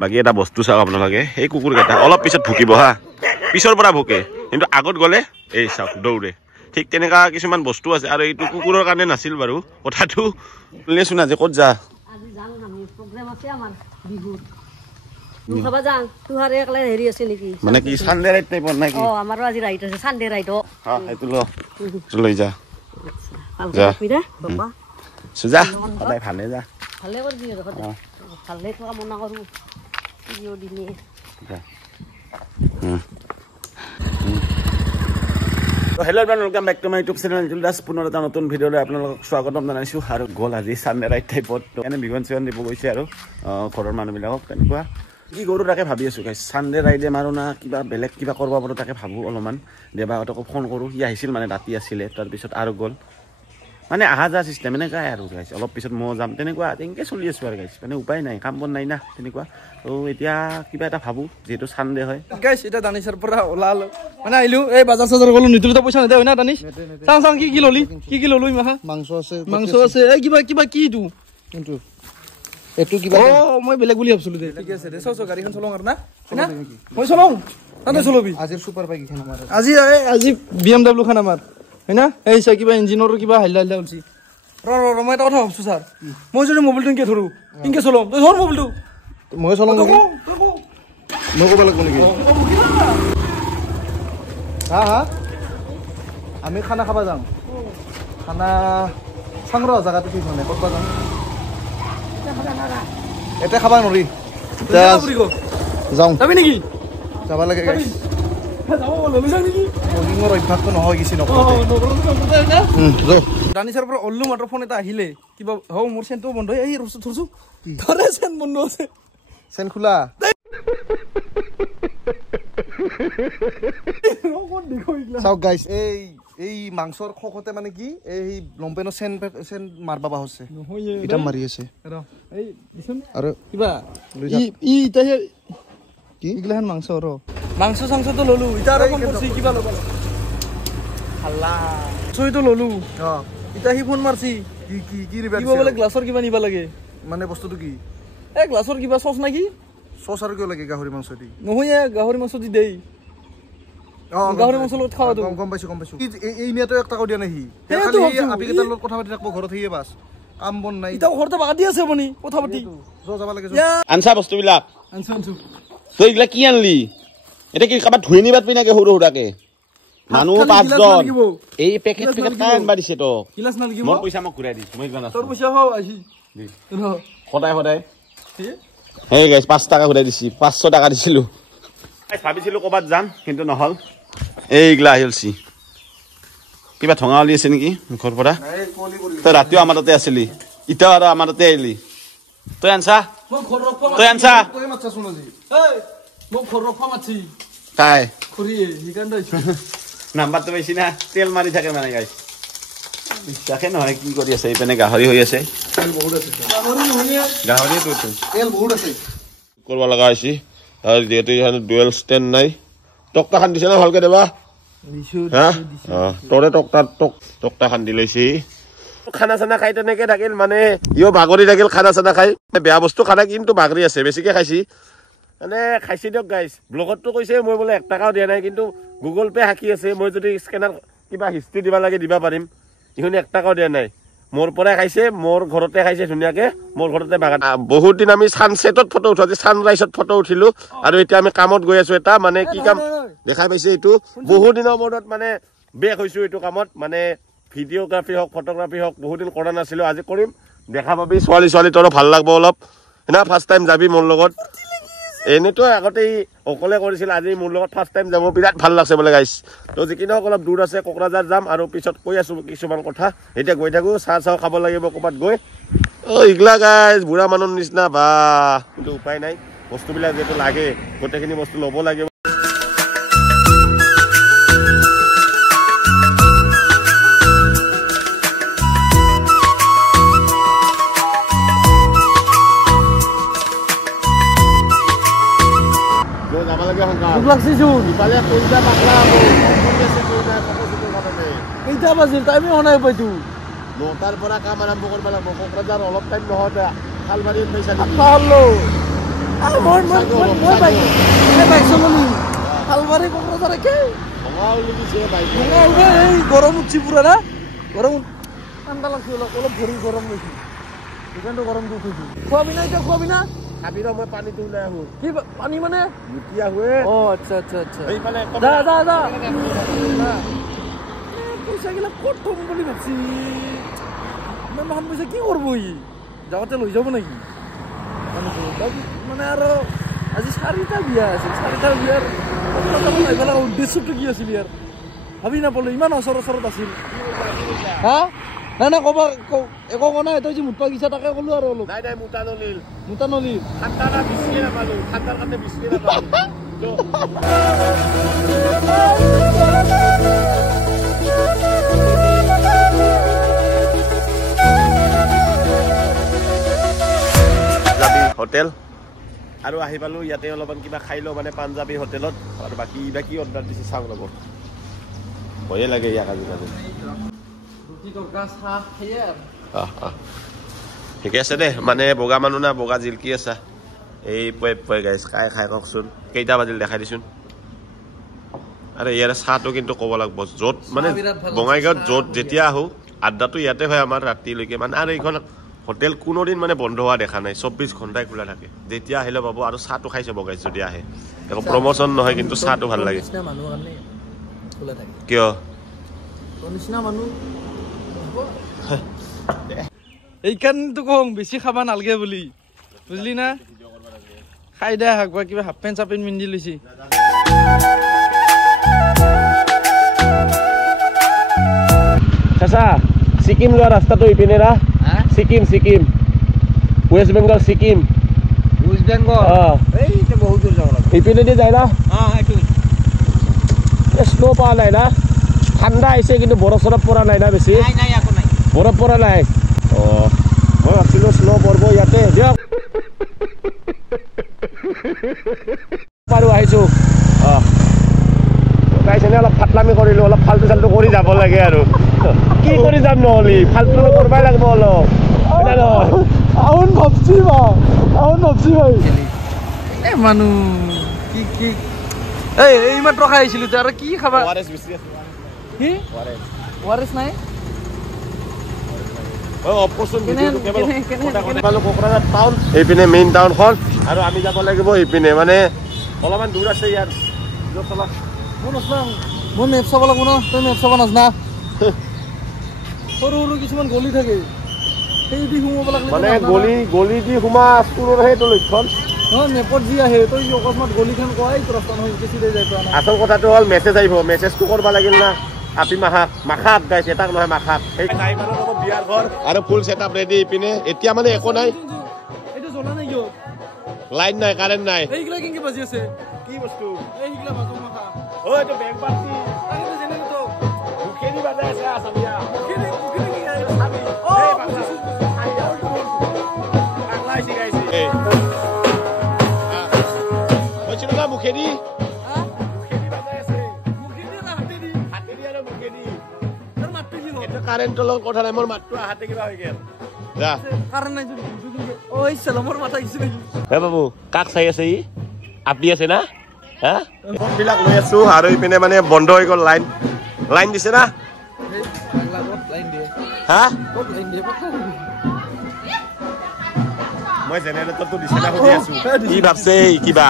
বাকি এটা বস্তু চাওক আপোনালোকে এই কুকুৰকেইটা অলপ পিছত ভুকিব হা পিছৰ পৰা ভুকে কিন্তু আগত গ'লে এই চাওক দৌৰে ঠিক তেনেকুৱা কিছুমান বস্তু আছে আৰু এইটো কুকুৰৰ কাৰণে নাছিল বাৰু কথাটো শুনিছো না যে ক'ত যা আজি যাম আমি প্ৰগ্ৰাম আছে আমাৰ বিহুত খাবা যাম তুহাৰে একলা হেৰি আছে নেকি মানে কি সানডে ৰাইড টাইপৰ নাকি আমাৰো আজি ৰাইড আছে সানডে ৰাইড এইটো লৈ যা যা বাবা সুজা সদায় ভালে যা ভালে কৰি দিও ভালে তো কামনা কৰো দিও দিনে hello' everyone welcome back to my YouTube channel জুলদাস পুনৰ এটা নতুন ভিডিঅ'লৈ আপোনালোকক স্বাগতম জনাইছোঁ আৰু গ'ল আজি সানডে ৰাইড টাইপত এনে বিগন চিগন দিব গৈছে আৰু ঘৰৰ মানুহবিলাকক তেনেকুৱা কি কৰোঁ তাকে ভাবি আছোঁ গাইছ সানডে ৰাইডে মাৰোঁ না কিবা বেলেগ কিবা কৰিব পাৰোঁ তাকে ভাবোঁ অলপমান দেৱাহঁতকো ফোন কৰোঁ সি আহিছিল মানে ৰাতি আছিলে তাৰপিছত আৰু গ'ল মানে আহা যোৱা চিষ্টেম এনেকুৱাই আৰু গাইছ অলপ পিছত মই যাম তেনেকুৱা তেনেকৈ চলি আছোঁ আৰু গাইছ মানে উপায় নাই কাম বন নাই না তেনেকুৱা তো এতিয়া কিবা এটা ভাবোঁ যিহেতু সানডে হয় গাইছ এটা দানিছৰ পৰা ওলালো মানে আহিলোঁ এই বাজাৰ চাজাৰ গ'লো নিতুলতে পইচা নিদে হয় না দানিছ চাওঁ চাওঁ কি ললি কি ললো ইমাহা মাংস আছে এই কিবা কিবা কি এইটো কিন্তু এইটো কিবা মই বেলেগ বুলি ভাবিছিলোঁ দে ঠিক আছে দে চাওঁ গাড়ীখন চলাওঁ আৰু না মই চলাওঁ তাতে চলাবি আজি ছুপাৰ বাইক এখন আমাৰ আজি BMW খান আমাৰ হয় না এই চাই কিবা ইঞ্জিনৰ কিবা হাইলা হাইলা হৈছে ৰ মই এটা কথা ভাবছোঁ ছাৰ মই যদি মোবাইলটো এনেকৈ ধৰোঁ এনেকৈ চলাম তই ধৰ মোবাইলটো মই চলাম মই ক'ব লাগিব নেকি হা হা আমি খানা খাব যাম খানা চাং ৰ জেগাটো ঠিক হোৱা নাই ক'ত যাম এতিয়া খাব নোৱাৰি যাওঁ যাবি নেকি যাব লাগে অভ্যাসটো নহয় কিছু দানিছৰ পৰা অল্লু মাত্ৰ ফোন এটা আহিলে কিবা হও মোৰ চেনটো বন্ধ এই ৰচু থৰচু ধৰে চেন বন্ধ আছে চেন খোলা চাওক গাইছ এই মাংসৰ খোকতে মানে কি এই লম্পেনৰ চেন মাৰবা বাহছে এটা মাৰি আছে আৰু কিবা ই ইতাহে কি ইগলাহান মাংস ৰ মাংস চাংসটো ললো ইটা আৰু ফোন কৰছি কিবা লবা হাল্লা ছয়টো ললো ইটা হি ফোন মাৰছি কি ৰিবা কিবা বলে গ্লাছৰ কিবা নিবা লাগে মানে বস্তুটো কি এই গ্লাছৰ কিবা সস নাকি সস আৰু কিয় লাগে গাহৰি মাংস দি নহয় গাহৰি মাংস দি দেই গাহৰি মাংস লগত খাওয়া তো গম পাইছো এই নিয়াটো এক টাকা দিয়া নাহি খালি আপিকেটাৰ লগত কথা পাতি থাকব ঘৰত হিয়ে বাস কাম বন নাই ইটা ঘৰতে বাগা দি আছে বনি কথা পাতি যাব লাগে আনছা বস্তুবিলাক আনছো তই এইগিলা কি আনলি এটা কি কাবাত ধুই নিবাত পিনাকে সৰু সৰুকে মানুহ 5 জন এই পেকেট কাই আনবা দিছে তো গিলাস না লাগিব মোৰ পইচা মোক ঘূৰাই দি মই জানা তোৰ পইচা হও আজি সদায় হেই গাইস 5 টাকা ঘূৰাই দিছি 500 টাকা দিছিলো গাইস ভাবিছিলো কবাত যাম কিন্তু নহল এইগিলা আহিলছি কিবা ঠঙা ওলি আছে নেকি মুখৰ পৰা তই ৰাতিও আমাৰ তাতে আছিলি ইটাও আৰু আমাৰ তাতে আহিলি তই আনছা তই আনছা তই মাছ শুন আজি এই মোক ঘৰ ৰখা মাছি কাই খুৰি হিকান দইছো নাম্বাৰটো পাইছি না তেল মাৰি থাকে মানে গাইছ বিশ্বাসে নহয় কি কৰি আছে এইপিনে গাহৰি হৈ আছে তেল বহুত আছে গাহৰি নহলে গাহৰিটো তেল বহুত আছে কৰিব লগা হৈছে আৰু যেতে ডুৱেল ষ্টেণ্ড নাই টক্টা খান দিছে না ভালকে দেবা হা তৰে টক্টা খান দি লৈছি খানা চানা খাই তেনেকে থাকিল মানে ইও বাগৰি থাকিল খানা চানা খাই বেয়া বস্তু খানা কিন্তু বাগৰি আছে বেছিকে খাইছি মানে খাইছি দিয়ক গাইছ ব্লগতটো কৈছে মই বোলে 1 টাকাও দিয়া নাই কিন্তু গুগল পে হাকি আছে মই যদি স্কেনাৰ কিবা হিষ্ট্ৰী দিবা লাগে দিবা পাৰিম ইহনে 1 টাকাও দিয়া নাই মোৰ পৰাই খাইছে মোৰ ঘৰতে খাইছে ধুনীয়াকে মোৰ ঘৰতে বাগান বহুত দিন আমি সানসেটত ফটো উঠাইছি সানৰাইজত ফটো উঠিলো আৰু এতিয়া আমি কামত গৈ আছো এটা মানে কি কাম দেখাই পাইছে এইটো বহুত দিনৰ মূৰত মানে বেক হৈছো এইটো কামত মানে ভিডিওগ্ৰাফি হক ফটোগ্ৰাফি হক বহুত দিন কৰা নাছিলো আজি কৰিম দেখা পাবি ছোৱালী তোৰ ভাল লাগব অলপ না ফাৰ্স্ট টাইম যাবি মোৰ লগত এনেতো আগতে অকলে কৰিছিল আজি মোৰ লগত ফাৰ্স্ট টাইম যাব বিৰাট ভাল লাগছে বলে গাইছ তো যিকিনো অলপ দূৰ আছে কোকৰাঝাৰ যাম আৰু পিছত কৈ আছো কিছুমান কথা এতিয়া গৈ থাকো চাহ খাব লাগিব কবাত গৈ ইগলা গাইছ বুঢ়া মানুহৰ নিচিনা বা কিন্তু উপায় নাই বস্তুবিলাক যেটো লাগে গোটেইখিনি বস্তু ল'ব লাগে লাগছি জুন ইফালে কইটা পাকলা কইটা আছে কইটা ফটো কাটতে এইটা বাজিল টাইমে হনাই পাইতো 9টাৰ পৰা কাম আৰম্ভ কৰিব লাগিব কোকৰাঝাৰ অলপ টাইম নহতে খালবাৰীত পইচা পালো মই বাইক চলালো হালবাৰী কোকৰাঝাৰ একে এই গৰম উঠছি পুৰা না গৰম ঠাণ্ডা লাগছে অলপ ভৰি গৰম লৈছে সেইকাৰণে গৰমটো উঠিছে খোৱাবি না এতিয়া খোৱাবি না খাবি ৰ মই পানীটো ওলাই আহো কি পানী মানে লুটি আহোৱে অ আচ্ছা আচ্ছা আচ্ছা এইফালে যা পইচাগিলা ক'ত থম বুলি ভাবছি ইমান মাহান পইচা কি কৰিব ই যাওঁতে লৈ যাব নেকি মানে আৰু আজি 4টা বিয়া আছিল 4টা বিয়াৰ এইফালে উদ্দেশ্যটো কি আছিল ইয়াৰ ভাবি নাপালো ইমান ওচৰত আছিল হা নাই ক'বা একো কোৱা নাই তই যে মুঠপা গিছা তাকে ক'লো আৰু অলপ নাই মুটা নলিল ঠাণ্ডা বিচি নাপালো ঠাণ্ডাৰ কাৰণে বিচি নাপালো হোটেল আৰু আহি পালো ইয়াতে অলপমান কিবা খাই লওঁ মানে পাঞ্জাবী হোটেলত আৰু বাকী কি অৰ্ডাৰ দিছে চাওঁ ৰ'ব ভয়ে লাগে ইয়াক আজিকালি ঠিকে আছে দে মানে বগা মানুহ না বগা জিলকি আছা এই পয় গাইছ খাই কওকচোন কেইটা বাজিল দেখাই দিচোন আৰে ইয়াৰ চাহটো কিন্তু ক'ব লাগিব য'ত মানে বঙাইগাঁৱত য'ত যেতিয়া আহোঁ আড্ডাটো ইয়াতে হয় আমাৰ ৰাতিলৈকে মানে আৰু এইখন হোটেল কোনোদিন মানে বন্ধ হোৱা দেখা নাই 24 ঘণ্টাই খোলা থাকে যেতিয়া আহিলে পাব আৰু চাহটো খাই চাব গাইছ যদি আহে একো প্ৰমোচন নহয় কিন্তু চাহটো ভাল লাগে কিয় এইকাৰণেতো কওঁ বেছি খাবা নালাগে বুলি বুজলি না খাই দে হাক বা কিবা হাফ পেণ্ট চাপেণ্ট পিন্ধি লৈছি চাচা ছিকিম যোৱা ৰাস্তাটো ইপিনে না ছিকিম ৱেষ্ট বেংগল ছিকিম ইপিনেদি যায় না স্নো পোৱা নাই না ঠাণ্ডা আহিছে কিন্তু বৰফ চৰফ পৰা নাই না বেছি বৰফ পৰা নাই অঁ মই ভাবিছিলোঁ স্নো পৰব ইয়াতে দিয়ক বাৰু আহিছোঁ অঁ গাইছেনে অলপ ফাটলামি কৰিলোঁ অলপ ফাল্টু চাল্টু কৰি যাব লাগে আৰু কি কৰি যাম নহ'লি ফাল্টু কৰিবই লাগিব অলপ আউন ভাবছি ভাই এই মানুহ কি এই মাত্ৰ খাই আহিছিলোঁ আৰু কি খাবা কি ৱাৰেছ নাই কোকৰাঝাৰ টাউন এইপিনে মেইন টাউনখন আৰু আমি যাব লাগিব এইপিনে মানে অলপমান দূৰ আছে ইয়াৰ মই মেপ চাব লাগিব ন তই মেপ চাব নাজানা সৰু কিছুমান গলি থাকে সেই দি সোমাব লাগিলে মানে গলি দি সোমা স্কুলৰ সেইটো লক্ষণ মেপত যি আহে তই অকস্মাত গলিখন কোৱাই ৰাস্তা নহয় চিধা যায় আচল কথাটো হ'ল মেছেজ আহিব মেছেজটো কৰিব লাগিল না আপি মাখাত গাইছে এটাক নহয় মাখাত সেই বিয়াৰ ঘৰ আৰু ফুল ছেট আপ ৰেডি ইপিনে এতিয়া মানে একো নাই এইটো জ্বলা নাই কিয় লাইট নাই কাৰেণ্ট নাই এইগিলা কেনেকে বাজি আছে কি বস্তু এইগিলা বাজো মাখা ঐ এইটো বেংক পাৰ্টি মুখেদি বাজাই আছে আছামিয়া মুখেদি কি আছামি এই বাজাইছো আগলাই শিকাইছে এই কৈছিলো না মুখেদি কাৰেণ্টৰ লগত কথা নাই মোৰ মাতটো আহাতে কিবা হৈ গেল যা কাৰেণ্ট নাই ঐ চলো মোৰ মাথা গিছে নেকি হে বাবু কাক চাই আছে ই আপি আছে না হা বিলাক লৈ আছো আৰু ইপিনে মানে বন্ধ হৈ গ'ল লাইন দিছে না হা মই জেনেৰেটৰটো দিছে না সুধি আছো কি ভাবছে কিবা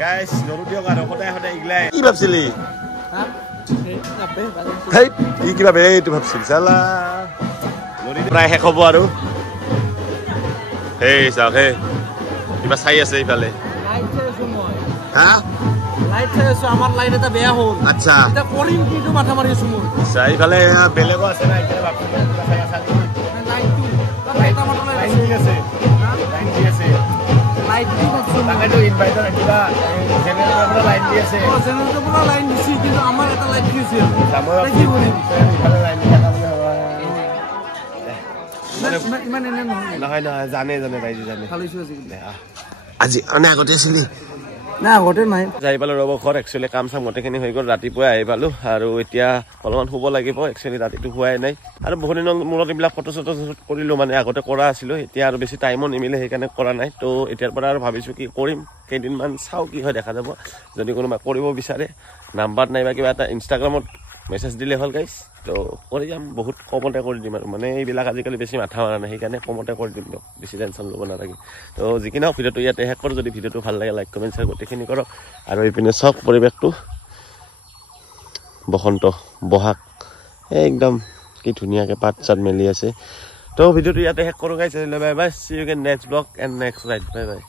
গাইছ নৰু দিয়ক আৰু সদায় ইগলাই কি ভাবছিলি ই কিবা এইটো ভাবছিল চালা প্ৰায় শেষ হ'ব আৰু সেই চাওক হে কিবা চাই আছে এইফালে হা লাইট চাই আছো আমাৰ লাইট এটা বেয়া হ'ল আচ্ছা এটা কৰিম কিন্তু মাথা মাৰি আছো মোৰ আচ্ছা এইফালে বেলেগো আছে না এইফালে ভাবছো লাইন দিছি কিন্তু আমাৰ এটা লাইট দিছে নহয় জানে বাইজি জানে আজি মানে আগতে আছিলি না আগতে নাই যাই পালোঁ ৰ'ব ঘৰ একচুৱেলি কাম চাম গোটেইখিনি হৈ গ'ল ৰাতিপুৱাই আহি পালোঁ আৰু এতিয়া অলপমান শুব লাগিব একচুৱেলি ৰাতিটো শুৱাই নাই আৰু বহুত দিনৰ মূৰত এইবিলাক ফটো চটো কৰিলোঁ মানে আগতে কৰা আছিলোঁ এতিয়া আৰু বেছি টাইমো নিমিলে সেইকাৰণে কৰা নাই তো এতিয়াৰ পৰা আৰু ভাবিছোঁ কি কৰিম কেইদিনমান চাওঁ কি হয় দেখা যাব যদি কোনোবা কৰিব বিচাৰে নাম্বাৰ নাইবা কিবা এটা ইনষ্টাগ্ৰামত মেছেজ দিলে হ'ল গাইছ তো কৰি যাম বহুত কমতে কৰি দিম আৰু মানে এইবিলাক আজিকালি বেছি মাথা মাৰা নাই সেইকাৰণে কমতে কৰি দিম দিয়ক বেছি টেনশ্যন ল'ব নালাগে তো যিকি নহওক ভিডিঅ'টো ইয়াতে শেষ কৰোঁ যদি ভিডিঅ'টো ভাল লাগে লাইক কমেণ্ট শ্বেয়াৰ গোটেইখিনি কৰক আৰু এইপিনে চাওক পৰিৱেশটো বসন্ত বহাগ একদম কি ধুনীয়াকৈ পাত চাত মেলি আছে তো ভিডিঅ'টো ইয়াতে শেষ কৰোঁ guys bye bye see you can next blog and next ride bye by